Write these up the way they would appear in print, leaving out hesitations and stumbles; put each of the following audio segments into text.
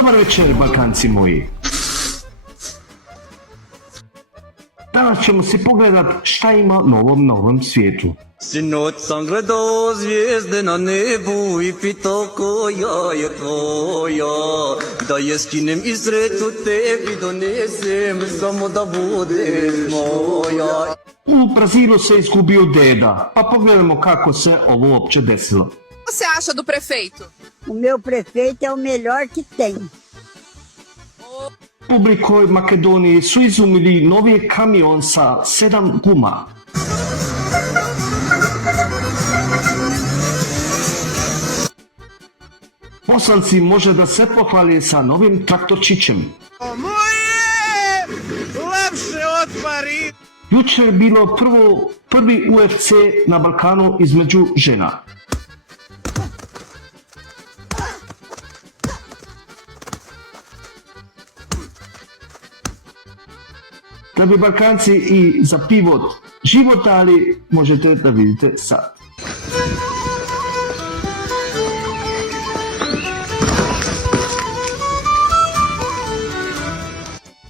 Dobar večer, Balkanci moji. Danas ćemo si pogledat šta ima na ovom svijetu. Sinoć sam gledao zvijezde na nebu i pitao koja je tvoja, da je skinem i sreću tebi donesem, samo da budeš moja. U Brazilu se izgubio deda, pa pogledajmo kako se ovo uopće desilo. O que você acha do prefeito? O meu prefeito é o melhor que tem. U Republikoj Makedoniji su izumili novi kamion sa 7 guma. Bosanci može da se pohvali sa novim traktorčićem. Moje lepše od Pariza. Jučer je bilo prvi UFC na Balkanu između žena. Da bi Balkanci i za pivot život dali, možete da vidite sad.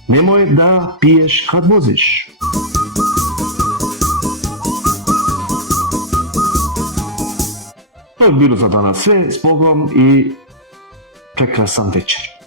Nemoj da piješ kad voziš. To je bilo za danas sve, s Bogom i prekrasan večer.